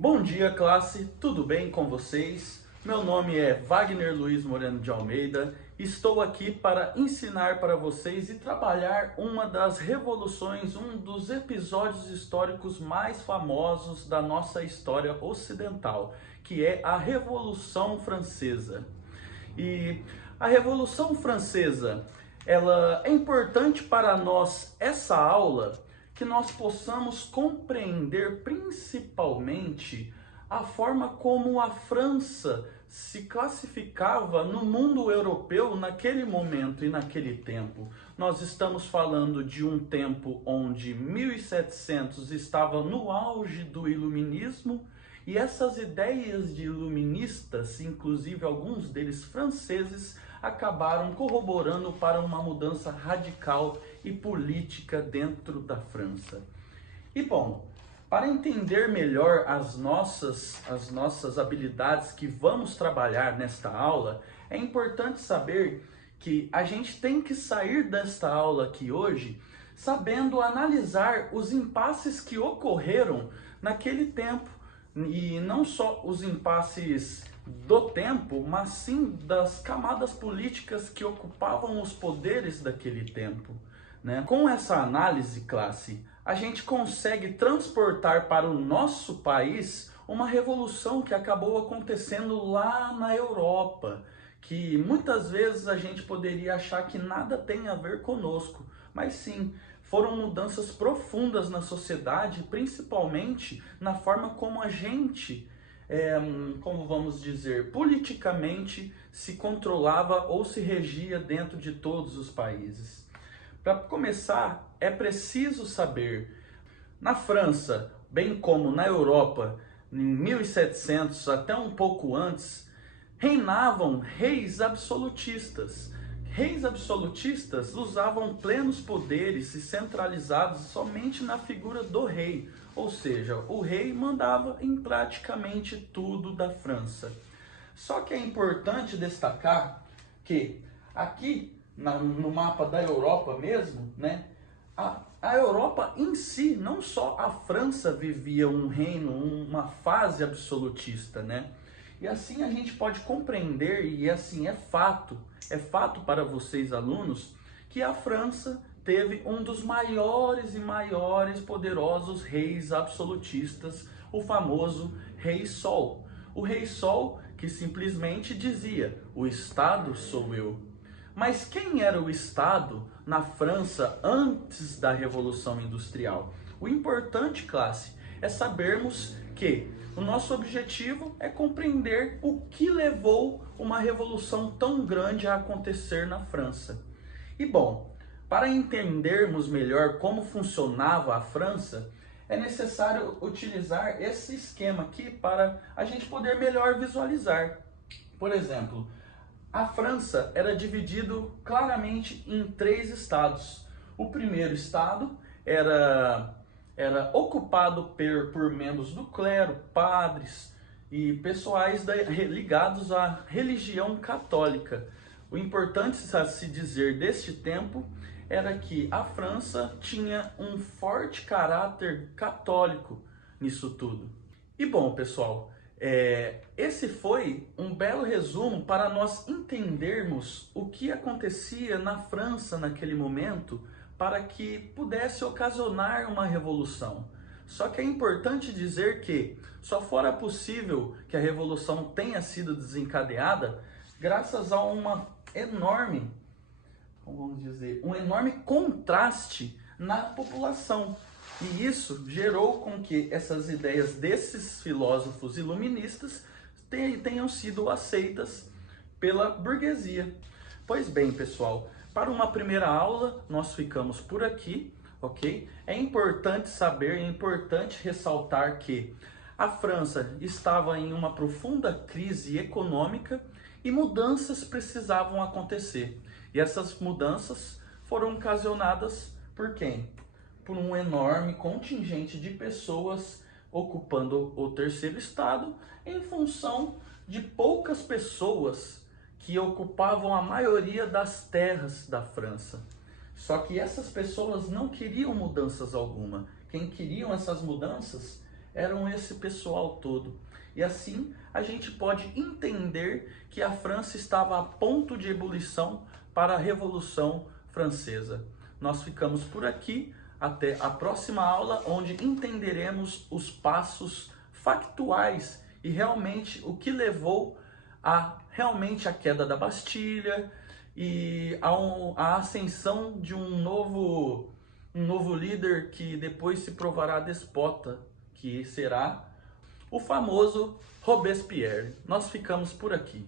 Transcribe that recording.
Bom dia, classe, tudo bem com vocês? Meu nome é Wagner Luiz Moreno de Almeida. Estou aqui para ensinar para vocês e trabalhar uma das revoluções, um dos episódios históricos mais famosos da nossa história ocidental, que é a Revolução Francesa. E a Revolução Francesa, ela é importante para nós, essa aula, que nós possamos compreender principalmente a forma como a França se classificava no mundo europeu naquele momento e naquele tempo. Nós estamos falando de um tempo onde 1700 estava no auge do iluminismo, e essas ideias de iluministas, inclusive alguns deles franceses, acabaram corroborando para uma mudança radical e política dentro da França. E bom, para entender melhor as nossas habilidades que vamos trabalhar nesta aula, é importante saber que a gente tem que sair desta aula aqui hoje sabendo analisar os impasses que ocorreram naquele tempo. E não só os impasses do tempo, mas sim das camadas políticas que ocupavam os poderes daquele tempo, né? Com essa análise, classe, a gente consegue transportar para o nosso país uma revolução que acabou acontecendo lá na Europa, que muitas vezes a gente poderia achar que nada tem a ver conosco, mas sim, foram mudanças profundas na sociedade, principalmente na forma como a gente, como vamos dizer, politicamente se controlava ou se regia dentro de todos os países. Para começar, é preciso saber, na França, bem como na Europa, em 1700 até um pouco antes, reinavam reis absolutistas. Reis absolutistas usavam plenos poderes e centralizados somente na figura do rei, ou seja, o rei mandava em praticamente tudo da França. Só que é importante destacar que aqui no mapa da Europa mesmo, né, a Europa em si, não só a França vivia um reino, uma fase absolutista, né? E assim a gente pode compreender, e assim é fato para vocês alunos, que a França teve um dos maiores e maiores poderosos reis absolutistas, o famoso Rei Sol. O Rei Sol que simplesmente dizia, o Estado sou eu. Mas quem era o Estado na França antes da Revolução Industrial? O importante, classe, é sabermos que o nosso objetivo é compreender o que levou uma revolução tão grande a acontecer na França. E bom, para entendermos melhor como funcionava a França, é necessário utilizar esse esquema aqui para a gente poder melhor visualizar. Por exemplo, a França era dividido claramente em 3 estados. O primeiro estado era ocupado por membros do clero, padres e pessoais ligados à religião católica. O importante a se dizer deste tempo era que a França tinha um forte caráter católico nisso tudo. E bom, pessoal, esse foi um belo resumo para nós entendermos o que acontecia na França naquele momento para que pudesse ocasionar uma revolução. Só que é importante dizer que só fora possível que a revolução tenha sido desencadeada graças a uma enorme, um enorme contraste na população. E isso gerou com que essas ideias desses filósofos iluministas tenham sido aceitas pela burguesia. Pois bem, pessoal, para uma primeira aula nós ficamos por aqui, ok? É importante saber, é importante ressaltar que a França estava em uma profunda crise econômica e mudanças precisavam acontecer. E essas mudanças foram ocasionadas por quem? Por um enorme contingente de pessoas ocupando o terceiro estado em função de poucas pessoas que ocupavam a maioria das terras da França. Só que essas pessoas não queriam mudanças alguma. Quem queriam essas mudanças eram esse pessoal todo. E assim a gente pode entender que a França estava a ponto de ebulição para a Revolução Francesa. Nós ficamos por aqui, até a próxima aula, onde entenderemos os passos factuais e realmente o que levou a realmente a queda da Bastilha e a ascensão de um novo líder que depois se provará despota, que será o famoso Robespierre. Nós ficamos por aqui.